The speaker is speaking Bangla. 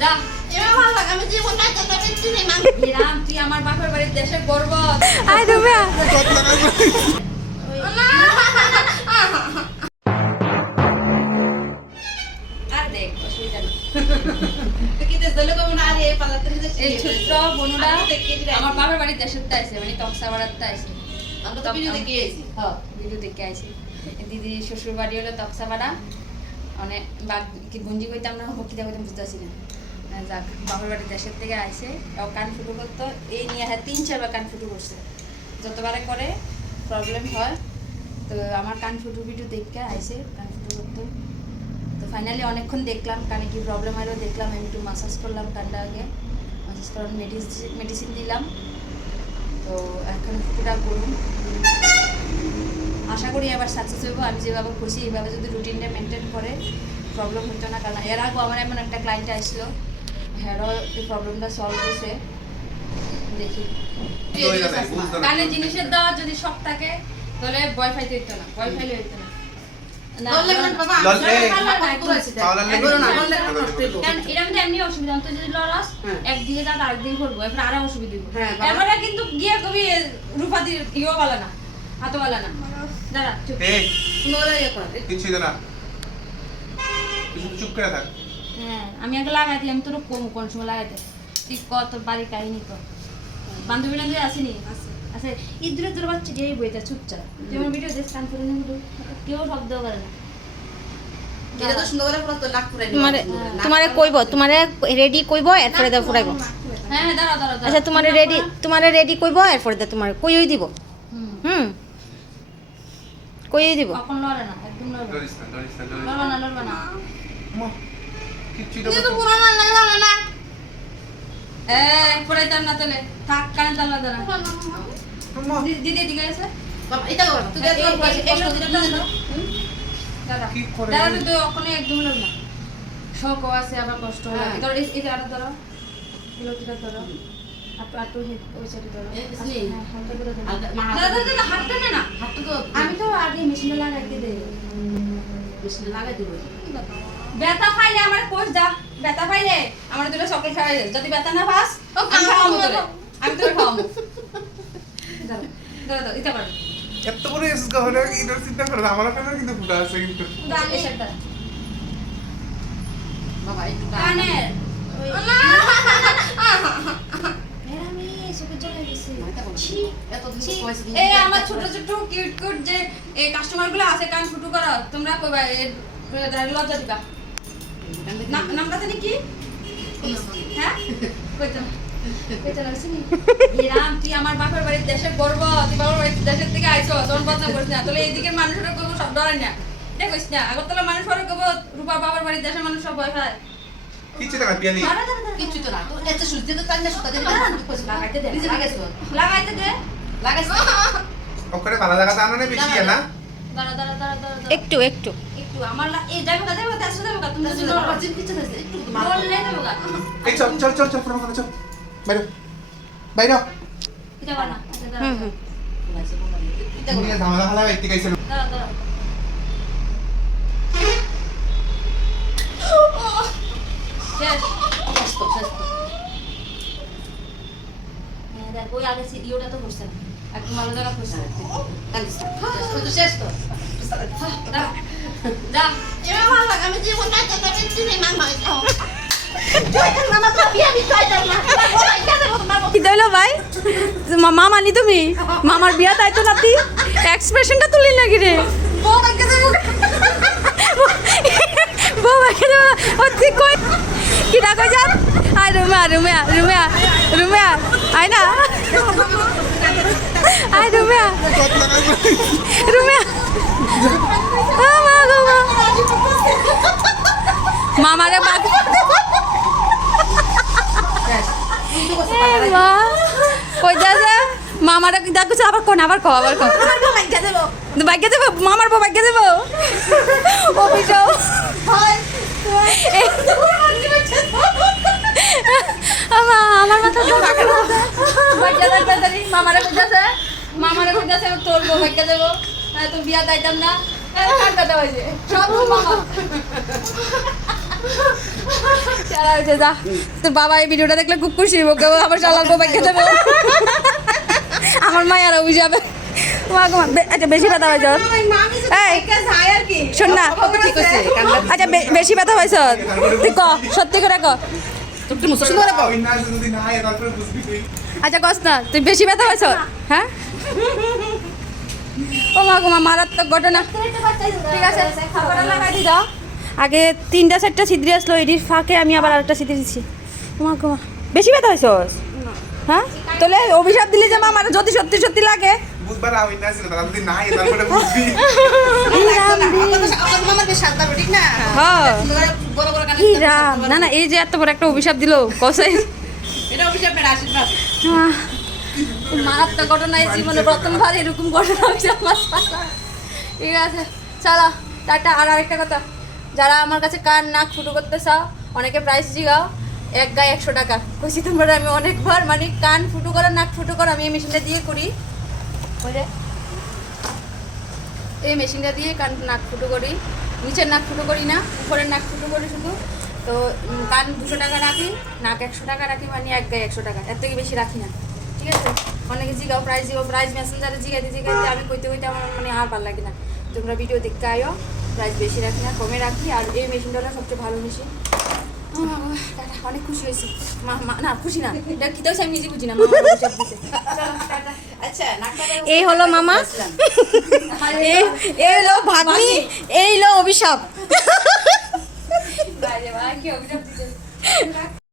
যা এবার ভালো লাগে আমি জীবন না তো বেশি নেই মান হিরাম তুই আমার বাপের বাড়ির দেশের গর্ব আয় রুমিয়া আর দেখ অসুবিধা নেই তো কি দেশ দলে কোন আর এই পালাতে এই ছোট্ট বনুরা আমার বাপের বাড়ির দেশেরটা আছে মানে তকসাবাড়ারটা আছে আমরা তো ভিডিও দেখে আইছি হ্যাঁ ভিডিও দেখে আইছি দিদি শ্বশুর বাড়ি হলো তকসাবাড়া মানে কি গঞ্জি কইতাম না হকিটা কইতাম বুঝতেছি না যাক বাপের বাড়ির দেশের থেকে আইছে ও কান ফুটো করতো এই নিয়ে হ্যাঁ 3-4 কান ফুটো করছে যতবারে করে প্রবলেম হয় তো আমার কান ফুটো ভিডিও দেখে আইছে কান ফুটো করতো তো ফাইনালি অনেকক্ষণ দেখলাম কানে কি প্রবলেম হলো দেখলাম আমি একটু মাসাজ করলাম কানটা আগে মাসাজ করার মেডিসিন দিলাম তো এখন ফুটোটা করুন আশা করি এবার সাকসেস হইব আমি যেভাবে খুশি এইভাবে যদি রুটিনটা মেনটেন করে প্রবলেম হতো না কারণ এর আগেও আমার এমন একটা ক্লায়েন্ট আসলো হ্যারও এই প্রবলেমটা সলভ হয়েছে দেখি কানে জিনিসের দেওয়া যদি সব থাকে তাহলে ভয় পাইতে হইতো না ভয় পাইলে হইতো না এমনি অসুবিধা তো যদি লড়াস একদিকে যাক আরেকদিকে করবো এবার আরো অসুবিধা দিব এবারে কিন্তু গিয়ে কবি রূপাদির ইও বলা না হাতও বলা না দাঁড়া চুপ কিছু না চুপ করে থাক হ্যাঁ আমি আগে লাগাই দিই আমি তোর কোন সময় লাগাই দেয় তুই ক তোর বাড়ির কাহিনী কর বান্ধবী বান্ধবী আসেনি আচ্ছা ইঁদুরের তোর বাচ্চা গিয়ে বইটা চুপচাপ তুই আমার ভিডিও দেখ কান করে নিবি কেউ শব্দ করে না এটা তো সুন্দর করে পুরো তো লাখ পুরাই তোমারে কইব তোমারে রেডি কইব এরপরে দাও ফুরাইব হ্যাঁ দাঁড়া আচ্ছা তোমারে রেডি কইব এরপরে দাও তোমার কইই দিব হুম কইই দিব কখন লড়ে না একদম লড়বে ডরিস না লড়বে না মা কিচ্ছু কিন্তু তো পুরো না লাগে না পড়াইতাম না তাহলে থাক কানে তালা দাঁড়া মা দিদি এদিকে আছে বাবা এটা কর তুই দেখ তোর কষ্ট দিতে দাও দাদা কি করে? দাদা তো ওখানে একদম লড় না শখও আছে আবার কষ্ট হয় হ্যাঁ। ধর এই আটা ধরো লতিটা ধরো আটু ওই সাইডে ধরো এই বুঝলি? হ্যাঁ, হালকা করে ধরো। হালকা- দাদা হাতটা নে না হাতটা তো আমি তো আগে মেশিনে লাগাই দিয়ে দেই বেশি লাগাই দিব ব্যথা পাইলে আমার কোচ দা ব্যথা পাইলে আমার দুটো চকলেট খাওয়াই দে যদি ব্যথা না পাস আমি খাওয়াবো তোরে আমি তোরে খাওয়াবো দাও দাও এটা কর এত বড় এসে গহনা ইদার চিন্তা করে আমার কাছে কিন্তু ফুটা আছে কিন্তু এই সাইডটা বাবা একটু কানের এই আমার ছোট ছোট কিউট কিউট যে এই কাস্টমার গুলো আছে কান ফুটু করা তোমরা কইবা লজ্জা দিবা নামটা জানি কি হ্যাঁ কইতাম তুই আমার বাপের বাড়ির দেশের গর্ব তুই বাবার বাড়ির দেশের থেকে আইছো তোর বদনাম করিস না তাহলে এইদিকের মানুষেরা কইব সব ডরাই না এটা কইস না আগরতলা মানুষ পরে কইব রূপা বাবার বাড়ির দেশের মানুষ সব ভয় পায় কিচ্ছু টাকা পিয়ালি কিছু তো না তো এত সুস্থ তো কান্না সুতা দিলে লাগাইতে দে নিজে লাগাইছো লাগাইতে দে লাগাইছো ওখানে ভালো জায়গা জানো না বেশি না দাঁড়া দাঁড়া দাঁড়া দাঁড়া একটু একটু আমার এই যাইবো আসলে যাইবো তুমি যদি বাবা জিম কিছু না একটু বললে যাবো এই চল ফোন করে চল বাইরে বাইরে এটা বানা আচ্ছা দাঁড়া হুম তুমি ঝামেলা হালা বাইতে গাইছিল দাঁড়া দাঁড়া শেষ হ্যাঁ দেখ ওই আগে ইওটা তো করছে না একদম ভালো জায়গা করছে তো শেষ তো যা এবার ভালো লাগে আমি জীবন না তো বেশি নেই মান হয় তো মামা তো বিয়া আমি কইতাম না কি দইলো ভাই মামা মানি তুমি মামার বিয়া তাই তো নাতি এক্সপ্রেশনটা তুলি নাকি রে বউ বাইকে দেবো বাবা কেন অতি কই কিটা কই যান আই রুমিয়া আই না আই রুমিয়া ও মা গো মা মামারে বাগ এ মা কই যাছে মামারে কি ডাকছ আবার কোন আবার কও বাইকে দেবো বাইকে দেব মামার বউ বাইকে দেব অভিযোগ হয় আমার মাথা তো বাচ্চা দাঁড়ি মামারে কইতাছে তোর বউ বাচ্চা দেবো তোর বিয়া দাইতাম না কার কথা হইছে সব মামা শালা হয়েছে যা, তোর বাবা এই ভিডিওটা দেখলে খুব খুশি হইব, কেউ আবার শালার বউ বাইকে দেবো। আমার মায়ের অভিযাবে আচ্ছা বেশি ব্যথা পাইছ? এই শোন না, আচ্ছা বেশি ব্যথা পাইছ? তুই ক, সত্যি করে ক। অবিনাশ যদি না হয় তারপরে বুঝবি তুই। আচ্ছা কস না, তুই বেশি ব্যথা পাইছ? হ্যাঁ ও মা গো মা, মারাত্মক ঘটনা। ঠিক আছে খাবারটা লাগাই দি দাও। আগে 3টা-4টা ছিদ্রি আসলো, এটির ফাঁকে আমি আবার আরেকটা ছিদ্রি দিচ্ছি। ও মা গো মা, বেশি ব্যথা হয়েছ? হ্যাঁ তাহলে অভিশাপ দিলি যে মা আমার যদি সত্যি সত্যি লাগে। বুঝবার অবিনাশ ছিল, তারা যদি না হয় তারপরে বুঝবি। হ্যাঁ কি রাম, না না এই যে এত বড় একটা অভিশাপ দিল কসাই। মারাত্মক ঘটনা, এই জীবনে প্রথমবার এরকম ঘটনা হয়েছে আমার সাথে। ঠিক আছে চলো টাটা। আর আরেকটা কথা, যারা আমার কাছে কান নাক ফুটো করতে চাও, অনেকে প্রাইস জিগাও, এক গায়ে 100 টাকা কইছি তোমরা। আমি অনেকবার মানে কান ফুটো করা নাক ফুটো করা আমি এই মেশিনটা দিয়ে করি। ওরে এই মেশিনটা দিয়ে কান নাক ফুটো করি, নিচের নাক ফুটো করি না, উপরের নাক ফুটো করি শুধু। তো কান 200 টাকা রাখি, নাক 100 টাকা রাখি, মানে এক গায়ে 100 টাকা, এর থেকে বেশি রাখি না। ঠিক আছে অনেকে জিগাও প্রাইস জিগাও, প্রাইস মেসেঞ্জারে জিগাইতে জিগাইতে আমি কইতে কইতে আমার মানে আর ভালো লাগে না। তোমরা ভিডিও দেখতে আয়ো, প্রাইস বেশি রাখি না, কমে রাখি। আর এই মেশিনটা হলো সবচেয়ে ভালো মেশিন। অনেক খুশি হয়েছি। না খুশি না, এটা কি আমি নিজে খুশি না। এই হলো মামা, এই হলো ভাগ্নি, এই হলো অভিশাপ।